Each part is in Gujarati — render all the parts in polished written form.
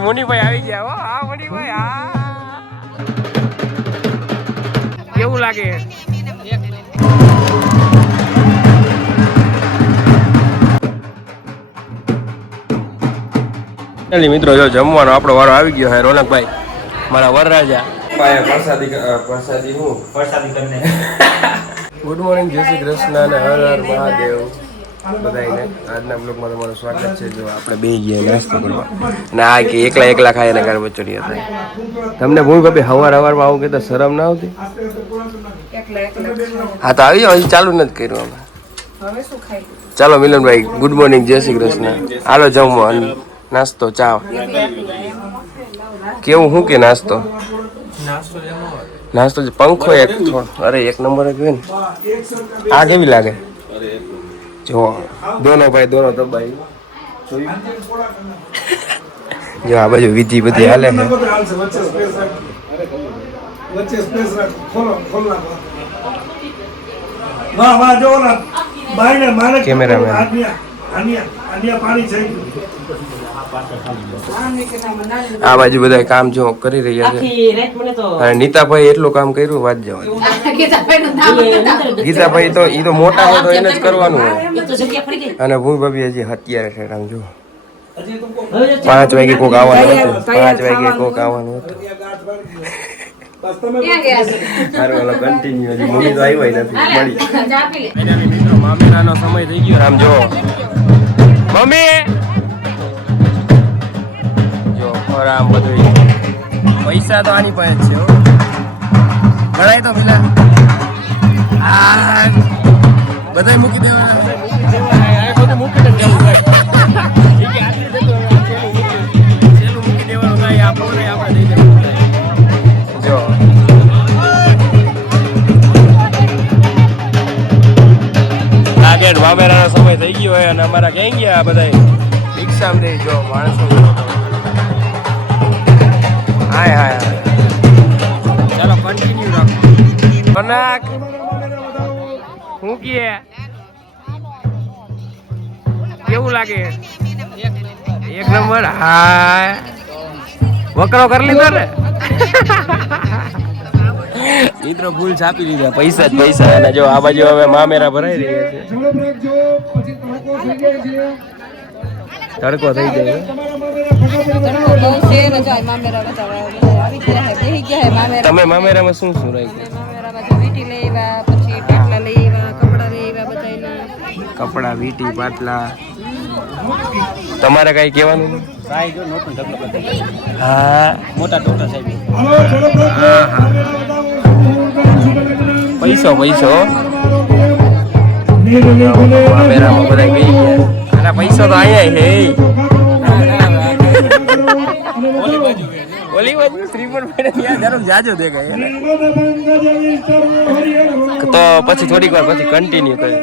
મુનિભાઈ આવી ગયા હો. હા મુનિભાઈ, હા કેવું લાગે? મિત્રો જો જમવાનો આપણો વારો આવી ગયો હે. રોનકભાઈ મારા વરરાજા પ્રસાદી કરીને ગુડ મોર્નિંગ, જય શ્રી કૃષ્ણ અને હર હર મહાદેવ બધાને. આજના બ્લોગમાં તમારું સ્વાગત છે. જો આપણે બે ગયા નાસ્તો કરવા ના કે એકલા ખાય ને કારણે બચડી હતા. તમને ભૂલ ભાભી હવારમાં આવું કે તો શરમ ના આવતી? હા તો આવી જાઓ, હજી ચાલુ નથી કર્યું અમે. ચાલો મિલનભાઈ, ગુડ મોર્નિંગ, જય શ્રી કૃષ્ણ. હાલો જમવા નાસ્તો ચા કેવું શું કે નાસ્તો પંખો એક થોડો. અરે એક નંબર જ હોય ને. આ કેવી લાગે? જો દોનો ભાઈ દોનો દબાઈ જો આ બાજુ વિધિ બધી હાલે છે. કેમેરામેન આ બાજુ બધા કામ જો કરી રહ્યા છે. અને નીતાભાઈ એટલું કામ કર્યું વાત જવા. ગીતાભાઈ તો એ તો મોટા હોય તો એને જ કરવાનું હોય. અને ભૂલ ભાભી હજી અત્યારે છે આમ જો 5 વાગે કોક આવવાનું હતું. 5 વાગે કોક આવવાનું હતું. મામેરાનો સમય થઈ ગયો. આમ જો મમ્મી જો આમ બધું પૈસા તો આની પાસે જ છે. ગણાય તો પેલા બધા મૂકી દેવાના. મૂકી દેવાનું થાય આપણે દઈ દેવાનું. જો આગળ મામેરાનો સમય થઈ ગયો હોય અને અમારા ક્યાં ગયા બધા રિક્ષામાં દઈ. જો માણસો હાય હાય ચાલો કન્ટિન્યુ રાખો. બનાક હું કહે કેવું લાગે? એક નંબર. હા વકરો કરી લીધો ને મિત્રો. ફૂલ છાપી લીધા પૈસા જ પૈસા. અને જો આ બાજુ હવે મામેરા ભરાઈ રહ્યા છે. તડકો થઈ જાય. તમે મામેરામાં શું શું રાખ્યું? કપડા, વીટી, પાટલા. તમારે કઈ કહેવાનું? હા મોટા ટોટા સાહેબ. પૈસો મામેરામાં બધા ગઈ ગયા. અરે પૈસો તો અહીંયા હે. ઓલી બાજુ શ્રીમંત જરૂર જાજો દેખાય. તો પછી થોડીક વાર પછી કન્ટિન્યુ કરી.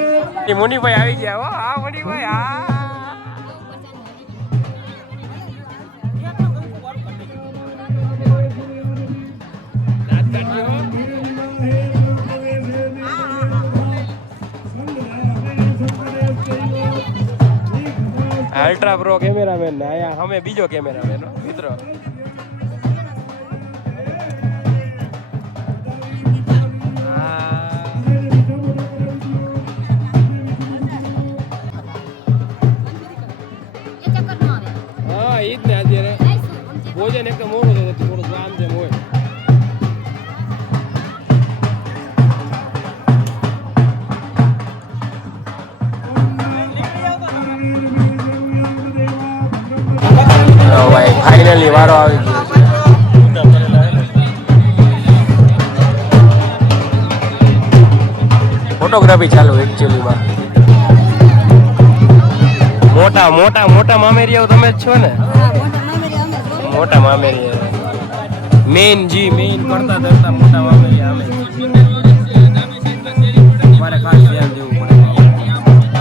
મુનિભાઈ આવી ગયા હો. હા મુનિભાઈ, હા અલ્ટ્રા પ્રો કેમેરામેન ને આયા અમે બીજો કેમેરામેન મિત્ર. હા ઈ જ ને અત્યારે ભોજન એક તો મોડું થતું થોડું આમ તેમ હોય. ભાઈ ફાઇનલી વારો આવી ગયો છે. ફોટોગ્રાફી ચાલુ એકચ્યુઅલીમાં. મોટા મામેરિયાઓ તમે જ છો ને? મોટા મામેરિયા મેઇન કરતા ધરતા મોટા મામેરિયા અમે. મારે ખાસ ધ્યાન દેવું પડે.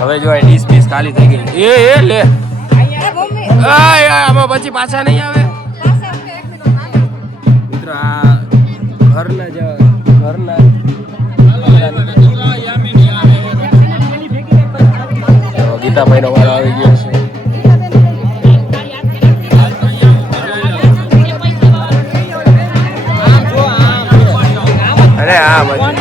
હવે જો આ ડીશ ખાલી થઈ ગઈ. એ લે આમાં પછી પાછા નહીં આવે મિત્રો. આ ઘરના ગીતાભાઈ નો વારો આવી ગયો છે. અરે હા ભાઈ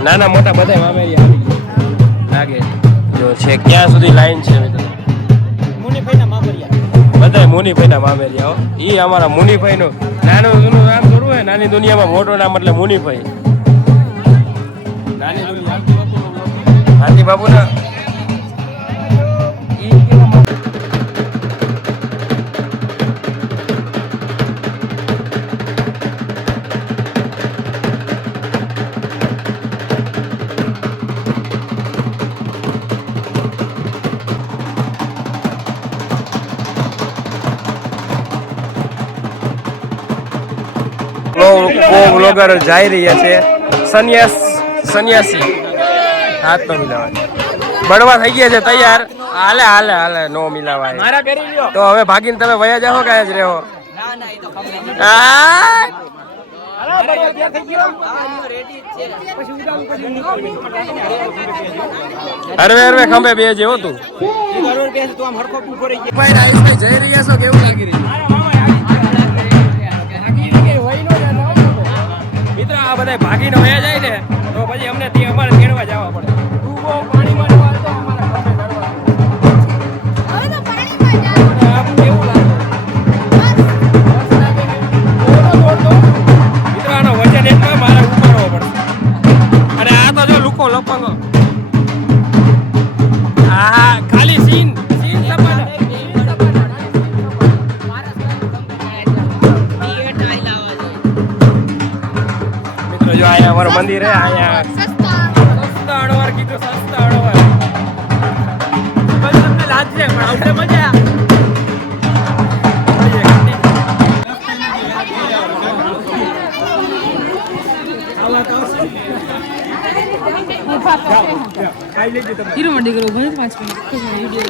નાના મોટા બધા મામેરી આવી ગયા લાગે જો છે ક્યાં સુધી લાઈન છે બધા મુનીભાઈના મામેરિયા ઈ અમારા મુનીભાઈનું નાનું જૂનું નામ થોડું હોય નાની દુનિયામાં મોટું નામ એટલે મુનીભાઈ નાની દુનિયા હાથી બાપુના બ્લોગર જઈ રહ્યા છે સન્યાસી હાથ નો મિલાવાય બળવા થઈ ગયા છે તૈયાર હાલે હાલે હાલે નો મિલાવાય તો હવે ભાગીને તમે વયા જાઓ કે જ રહો હરવે હરવે ખંભે બે જેવો તું જઈ રહ્યા છો કેવું લાગી રહ્યું મિત્ર આ બધા ભાગીને વયા જાય ને તો પછી અમને ત્યાં અમારે તેડવા જવા પડે પાણીમાં કેવું લાગે મિત્ર આનો વજન એટલો મારે ઉપાડવો પડશે અને આ તો જો લુકો લપંગો હા ખાલી સીન જો અહીંયા અમારું મંદિર હે અહીંયા સસ્તા અણવાર કીધું સસ્તા અણવાર તમને લાગશે પણ આવશે મજા હીરો મંડી કરો ભાઈ 5 મિનિટ તમે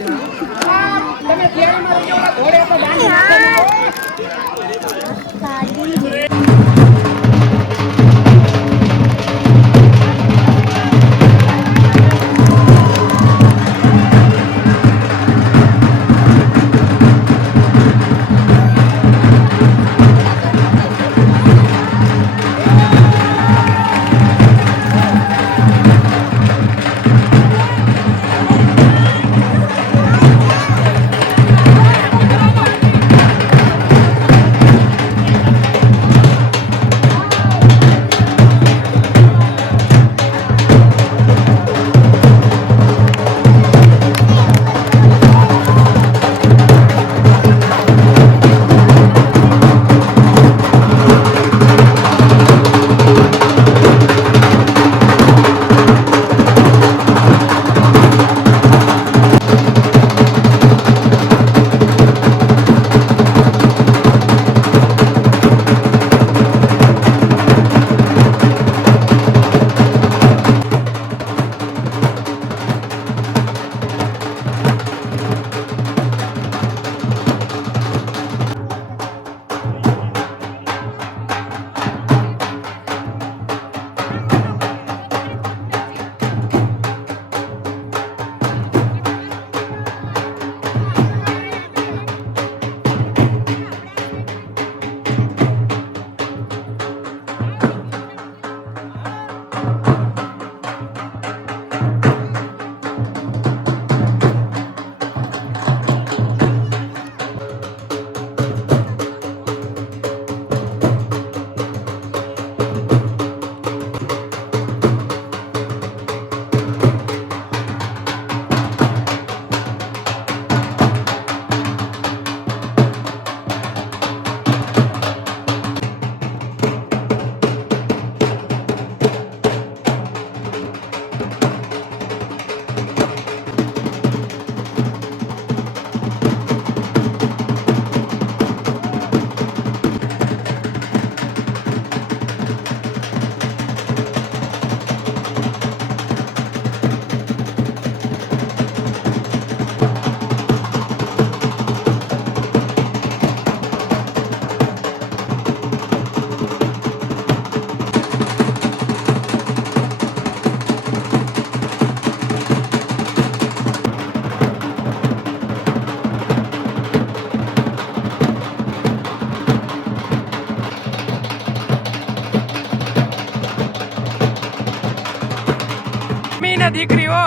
દીકરી હો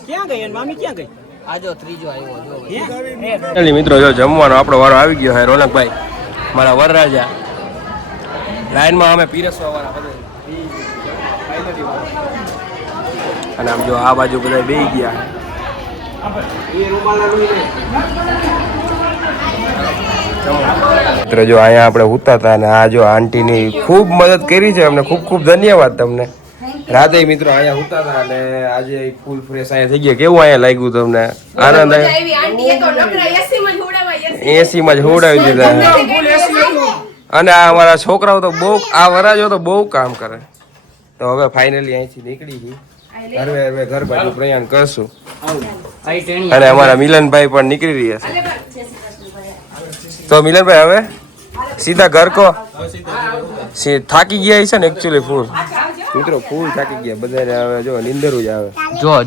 ક્યાં ગઈ મામી ક્યાં ગઈ? આજો ત્રીજો આવ્યો જો મિત્રો જો જમવાનો આપણો વારો આવી ગયો હે રોનકભાઈ મારા વરરાજા લાઈનમાં અમે પીરસવા વાળા બધા અને આમ જો આ બાજુ બધા બેસી ગયા મિત્રો જો અહીંયા આપણે ઉતા હતા અને આ જો આંટીની ખૂબ મદદ કરી છે અમને ખૂબ ખૂબ ધન્યવાદ તમને રાધે મિત્રો અહીંયા ઉતા હતા અને આજે ફૂલ ફ્રેશ અહીંયા થઈ ગયા કેવું અહીંયા લાગ્યું તમને આનંદ એસી માં જ હોવડાવી દીધા અને આ અમારા છોકરાઓ તો બહુ આ વરાજો તો બહુ કામ કરે તો હવે ફાઇનલી અહીંથી નીકળી ગઈ હવે ઘર બાજુ પ્રયાણ કરશું અને અમારા મિલનભાઈ પણ નીકળી રહ્યા છે તો મિલનભાઈ હવે સીધા ઘર કો થાકી ગયા છે ને એકચ્યુઅલી ફૂલ મિત્રો ફૂલ થાકી ગયા બધાને હવે જો નિંદરું જ આવે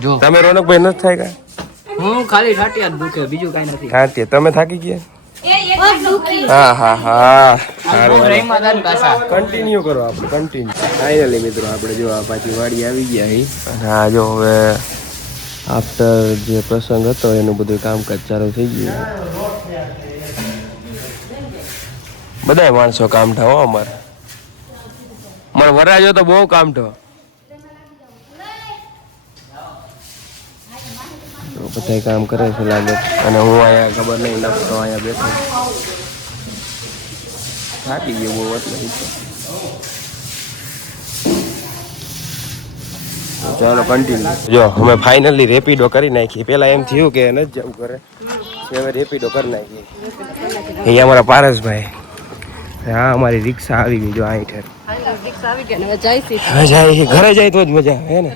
જો તમે રોનકભાઈ નથી થાય કા હું ખાલી ઠાટિયા જ દુખે બીજું કાઈ નથી. ખાતી તમે થાકી ગયા હા હા હા કન્ટિન્યુ કરો આપણે કન્ટિન્યુ ફાઇનલી મિત્રો આપણે જો આ પાછી વાડી આવી ગયા અહીં અને આ જો હવે આફ્ટર જે પ્રસંગ હતો એનું બધું કામકાજ ચાલુ થઈ ગયું બધાય માણસો કામઠા હો અમારે મારો વરાજો તો બહુ કામઠો બધા કામ કરે છે લાગે અને હું અહીંયા ખબર નહીં લખતો અહીંયા બેઠો થાકી ગયો બહુ એટલે ચાલો કન્ટિન્યુ જો અમે ફાઇનલી રેપિડો કરી નાખી પેલા એમ થયું કે ન જ જવું કરે હવે રેપિડો કરી નાખી અહીંયા અમારા પારસભાઈ હા અમારી રિક્ષા આવી ગઈ જો અહીં ઠેર જાય ઘરે જાય તો જ મજા આવે હે ને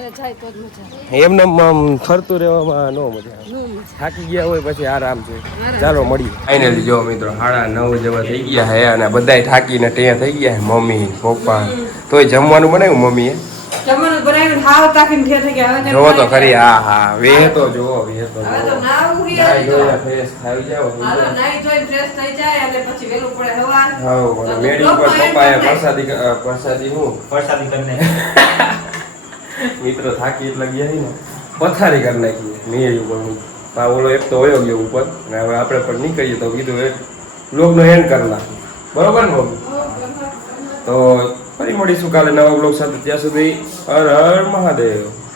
એમને આમ ફરતું રહેવામાં ન મજા આવે થાકી ગયા હોય પછી આરામ છે ચાલો મળીએ ફાઇનલી જો મિત્રો 9:30 જેવા થઈ ગયા હે અને બધાય થાકીને ટેયા થઈ ગયા મમ્મી પપ્પા તોય જમવાનું બનાવ્યું મમ્મીએ જમવાનું બનાવ્યું હાવ તાકીને ઘેર થઈ ગયા જોવો તો ખરી હા હા વેહતો જોવો વેહતો ફ્રેશ થઈ જાવ નાઈ ધોઈ ફ્રેશ થઈ જાય અને પછી વેલું પડે હવાર હા અને મેડી ઉપર પપ્પાએ પ્રસાદી કરીને મિત્રો થાકી એટલે ગયા ને પથારી કરી નાખી મેળી ઉપર ઓલો એક તો વયો ગયો ઉપર અને હવે આપણે પણ નીકળીએ તો કીધું એક બ્લોગનો એન્ડ કરી નાખું બરોબર ને તો ફરી મળીશું કાલે નવા બ્લોગ સાથે ત્યાં સુધી હર હર મહાદેવ.